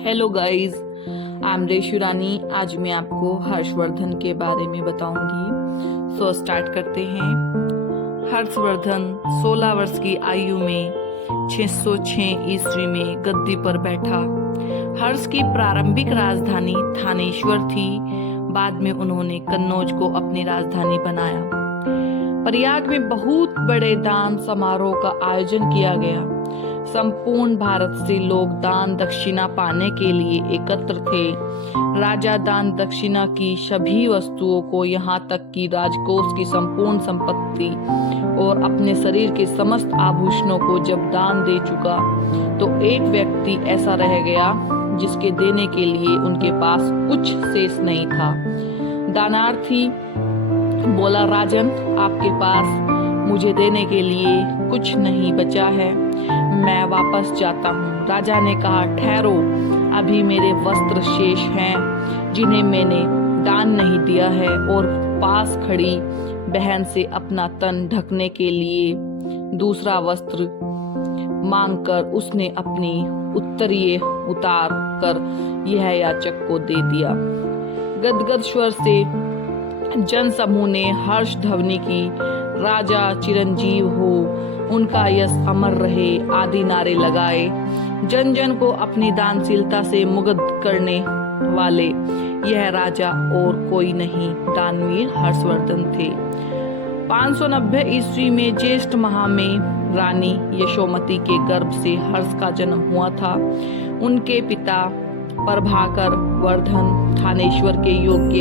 Hello guys, I am Reshu Rani. आज मैं आपको हर्षवर्धन के बारे में बताऊंगी। सो स्टार्ट करते हैं। हर्षवर्धन 16 वर्ष की आयु में 606 ईस्वी में गद्दी पर बैठा। हर्ष की प्रारंभिक राजधानी थानेश्वर थी। बाद में उन्होंने कन्नौज को अपनी राजधानी बनाया। प्रयाग में बहुत बड़े दान समारोह का आयोजन किया गया। संपूर्ण भारत से लोग दान दक्षिणा पाने के लिए एकत्र थे। राजा दान दक्षिणा की सभी वस्तुओं को, यहाँ तक कि राजकोष की संपूर्ण संपत्ति और अपने शरीर के समस्त आभूषणों को जब दान दे चुका, तो एक व्यक्ति ऐसा रह गया जिसके देने के लिए उनके पास कुछ शेष नहीं था। दानार्थी बोला, राजन, आपके पास मुझे देने के लिए कुछ नहीं बचा है, मैं वापस जाता हूँ। राजा ने कहा, ठहरो, अभी मेरे वस्त्र शेष हैं जिन्हें मैंने दान नहीं दिया है। और पास खड़ी बहन से अपना तन ढकने के लिए दूसरा वस्त्र मांगकर उसने अपनी उत्तरीय उतार कर यह याचक को दे दिया। गदगद स्वर से जन समूह ने हर्ष ध्वनि की, राजा चिरंजीव हो, उनका यश अमर रहे आदि नारे लगाए। जन जन को अपनी दानशीलता से मुग्ध करने वाले यह राजा और कोई नहीं, दानवीर हर्षवर्धन थे। 590 ईस्वी में ज्येष्ठ माह में रानी यशोमती के गर्भ से हर्ष का जन्म हुआ था। उनके पिता प्रभाकर वर्धन थानेश्वर के योग्य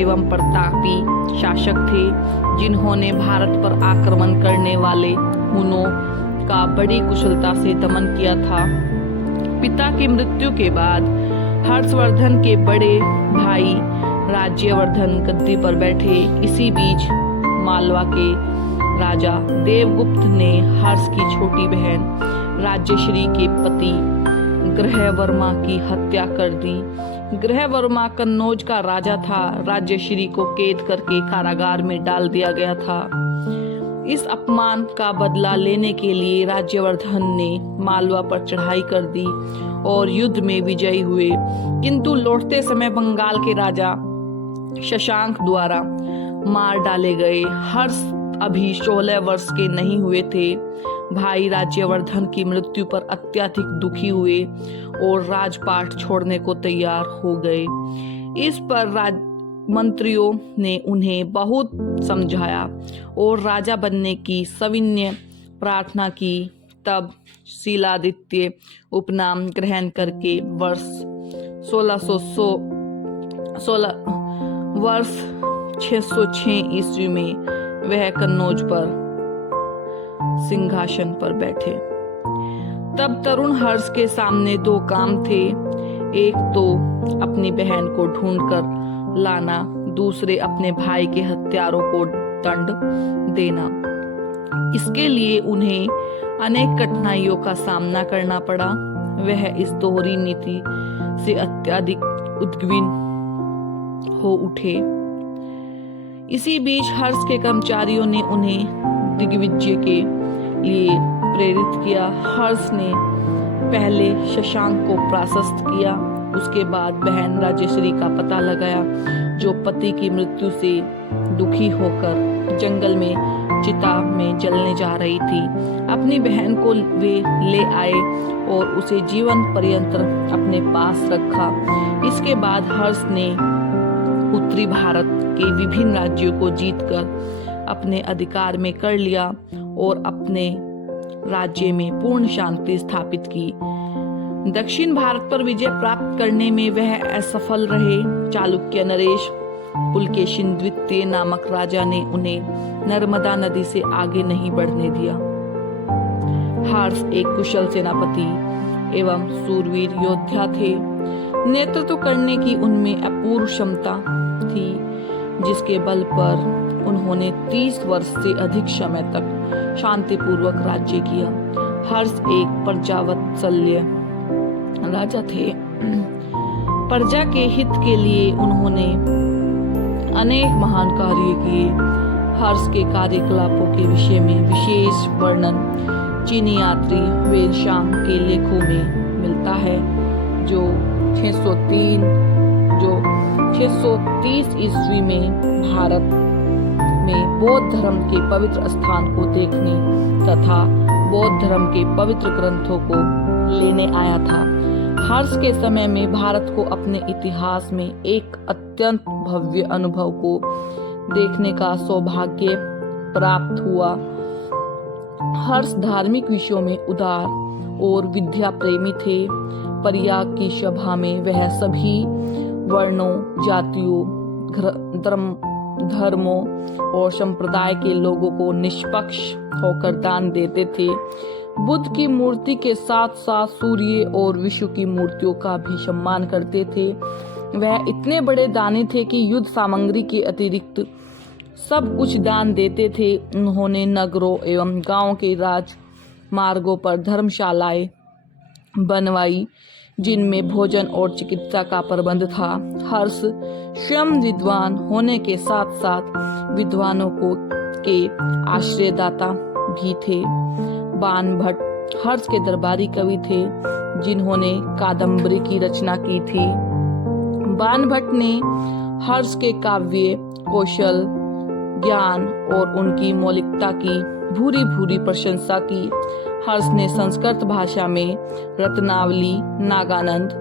एवं प्रतापी शासक थे, जिन्होंने भारत पर आक्रमण करने वाले हुनों का बड़ी कुशलता से दमन किया था। पिता की मृत्यु के बाद हर्षवर्धन के बड़े भाई राज्यवर्धन गद्दी पर बैठे। इसी बीच मालवा के राजा देवगुप्त ने हर्ष की छोटी बहन राज्यश्री के पति ग्रहवर्मा की हत्या कर दी। ग्रहवर्मा कन्नौज का राजा था। राज्यश्री को कैद करके कारागार में डाल दिया गया था। इस अपमान का बदला लेने के लिए राज्यवर्धन ने मालवा पर चढ़ाई कर दी और युद्ध में विजयी हुए, किंतु लौटते समय बंगाल के राजा शशांक द्वारा मार डाले गए। हर्ष अभी 16 वर्ष के नहीं हुए थे। भाई राज्यवर्धन की मृत्यु पर अत्यधिक दुखी हुए और राजपाट छोड़ने को तैयार हो गए। इस पर मंत्रियों ने उन्हें बहुत समझाया और राजा बनने की सविनय प्रार्थना की। तब शीलादित्य उपनाम ग्रहण करके वर्ष 606 ईस्वी में वह कन्नौज पर सिंहासन पर बैठे। तब तरुण हर्ष के सामने दो काम थे। एक तो अपनी बहन को ढूंढकर लाना, दूसरे अपने भाई के हत्यारों को दंड देना। इसके लिए उन्हें अनेक कठिनाइयों का सामना करना पड़ा। वह इस दोहरी नीति से अत्यधिक उद्विग्न हो उठे। इसी बीच हर्ष के कर्मचारियों ने उन्हें दिग्विजय के लिए प्रेरित किया। हर्ष ने पहले शशांक को परास्त किया, उसके बाद बहन राजश्री का पता लगाया, जो पति की मृत्यु से दुखी होकर जंगल में चिता में जलने जा रही थी। अपनी बहन को वे ले आए और उसे जीवन पर्यंत अपने पास रखा। इसके बाद हर्ष ने उत्तरी भारत के विभिन्न राज्यों को जीतकर अपने अधिकार में कर लिया और अपने राज्य में पूर्ण शांति स्थापित की। दक्षिण भारत पर विजय प्राप्त करने में वह असफल रहे। चालुक्य नरेश पुलकेशिन द्वितीय नामक राजा ने उन्हें नर्मदा नदी से आगे नहीं बढ़ने दिया। हर्ष एक कुशल सेनापति एवं सूरवीर योद्धा थे। नेतृत्व करने की उनमें अपूर्व क्षमता थी, जिसके बल पर उन्होंने 30 वर्ष से अधिक समय तक शांतिपूर्वक राज्य किया। हर्ष एक प्रजावत्सल्य राजा थे। प्रजा के हित के लिए उन्होंने अनेक महान कार्य किए। हर्ष के कार्यकलापों के विषय में विशेष वर्णन चीनी यात्री वेदशांग के लेखों में मिलता है। जो 630 ईस्वी में भारत में बौद्ध धर्म के पवित्र स्थान को देखने तथा बौद्ध धर्म के पवित्र ग्रंथों को लेने आया था। हर्ष के समय में भारत को अपने इतिहास में एक अत्यंत भव्य अनुभव को देखने का सौभाग्य प्राप्त हुआ। हर्ष धार्मिक विषयों में उदार और विद्या प्रेमी थे। प्रयाग की सभा में वह सभी वर्णों, जातियों, धर्मों और संप्रदाय के लोगों को निष्पक्ष होकर दान देते थे। बुद्ध की मूर्ति के साथ साथ सूर्य और विष्णु की मूर्तियों का भी सम्मान करते थे। वह इतने बड़े दानी थे कि युद्ध सामग्री के अतिरिक्त सब कुछ दान देते थे। उन्होंने नगरों एवं गांवों के राजमार्गों पर धर्मशालाएं बनवाई जिनमें भोजन और चिकित्सा का प्रबंध था। हर्ष स्वयं विद्वान होने के साथ साथ विद्वानों के आश्रयदाता भी थे। बाण भट्ट हर्ष के दरबारी कवि थे जिन्होंने कादम्बरी की रचना की थी। बाण भट्ट ने हर्ष के काव्य कौशल, ज्ञान और उनकी मौलिकता की भूरी भूरी प्रशंसा की। हर्ष ने संस्कृत भाषा में रत्नावली, नागानंद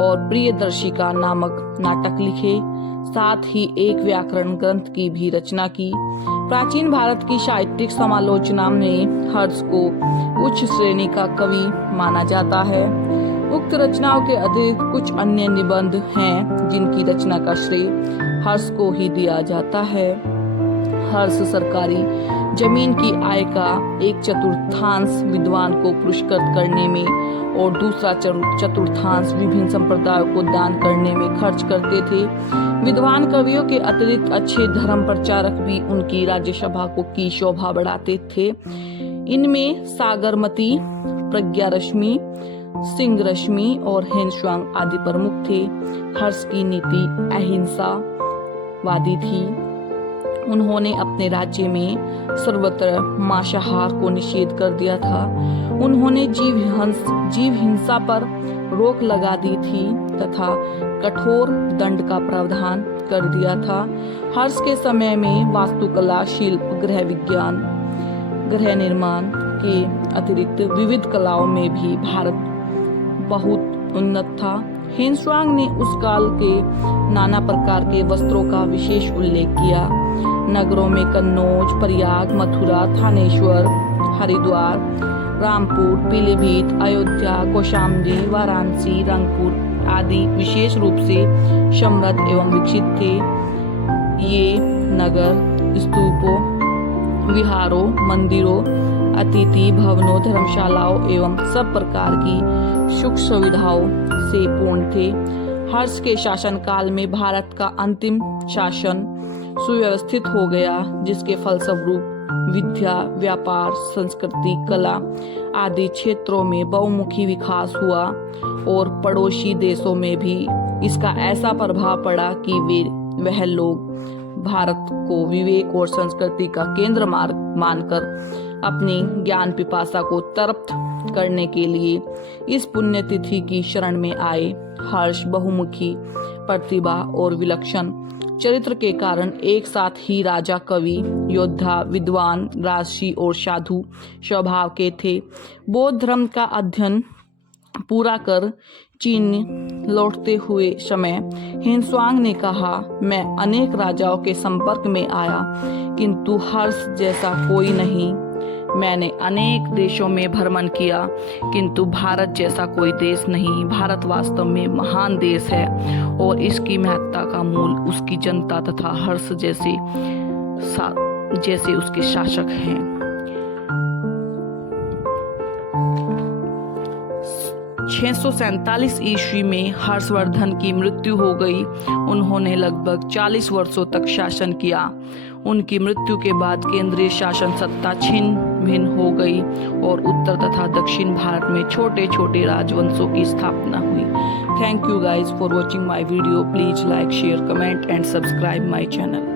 और प्रियदर्शिका नामक नाटक लिखे। साथ ही एक व्याकरण ग्रंथ की भी रचना की। प्राचीन भारत की साहित्यिक समालोचना में हर्ष को उच्च श्रेणी का कवि माना जाता है। उक्त रचनाओं के अतिरिक्त कुछ अन्य निबंध हैं जिनकी रचना का श्रेय हर्ष को ही दिया जाता है। हर्ष सरकारी जमीन की आय का 1/4 विद्वान को पुरस्कृत करने में और दूसरा 1/4 विभिन्न संप्रदायों को दान करने में खर्च करते थे। विद्वान कवियों के अतिरिक्त अच्छे धर्म प्रचारक भी उनकी राज्यसभा की शोभा बढ़ाते थे। इनमें सागरमती, प्रज्ञारश्मि, सिंहरश्मि और हेनस्वांग आदि प्रमुख थे। हर्ष की नीति अहिंसावादी थी। उन्होंने अपने राज्य में सर्वत्र मांसाहार को निषेध कर दिया था। उन्होंने जीव हिंसा पर रोक लगा दी थी तथा कठोर दंड का प्रावधान कर दिया था। हर्ष के समय में वास्तुकला, शिल्प, गृह विज्ञान, गृह निर्माण के अतिरिक्त विविध कलाओं में भी भारत बहुत उन्नत था। हेनस्वांग ने उस काल के नाना प्रकार के वस्त्रों का विशेष उल्लेख किया। नगरों में कन्नौज, प्रयाग, मथुरा, थानेश्वर, हरिद्वार, रामपुर, पीलीभीत, अयोध्या, कौशाम्बी, वाराणसी, रंगपुर आदि विशेष रूप से समृद्ध एवं विकसित थे। ये नगर स्तूपों, विहारों, मंदिरों, अतिथि भवनों, धर्मशालाओं एवं सब प्रकार की सुख सुविधाओं से पूर्ण थे। हर्ष के शासनकाल में भारत का अंतिम शासन सुव्यवस्थित हो गया, जिसके फलस्वरूप विद्या, व्यापार, संस्कृति, कला आदि क्षेत्रों में बहुमुखी विकास हुआ और पड़ोसी देशों में भी इसका ऐसा प्रभाव पड़ा कि वह लोग भारत को विवेक और संस्कृति का केंद्र मानकर अपनी ज्ञान पिपासा को तृप्त करने के लिए इस पुण्यतिथि की शरण में आए। हर्ष बहुमुखी प्रतिभा और विलक्षण चरित्र के कारण एक साथ ही राजा, कवि, योद्धा, विद्वान, राजसी और साधु स्वभाव के थे। बौद्ध धर्म का अध्ययन पूरा कर चीन लौटते हुए समय हेनस्वांग ने कहा, मैं अनेक राजाओं के संपर्क में आया किंतु हर्ष जैसा कोई नहीं। मैंने अनेक देशों में भ्रमण किया किंतु भारत जैसा कोई देश नहीं। भारत वास्तव में महान देश है और इसकी महत्ता का मूल उसकी जनता तथा हर्ष जैसे उसके शासक हैं। 647 ईस्वी में हर्षवर्धन की मृत्यु हो गई। उन्होंने लगभग 40 वर्षों तक शासन किया। उनकी मृत्यु के बाद केंद्रीय शासन सत्ता छिन्न भिन्न हो गई और उत्तर तथा दक्षिण भारत में छोटे छोटे राजवंशों की स्थापना हुई। Thank you guys for watching my video. Please like, share, comment and subscribe my channel.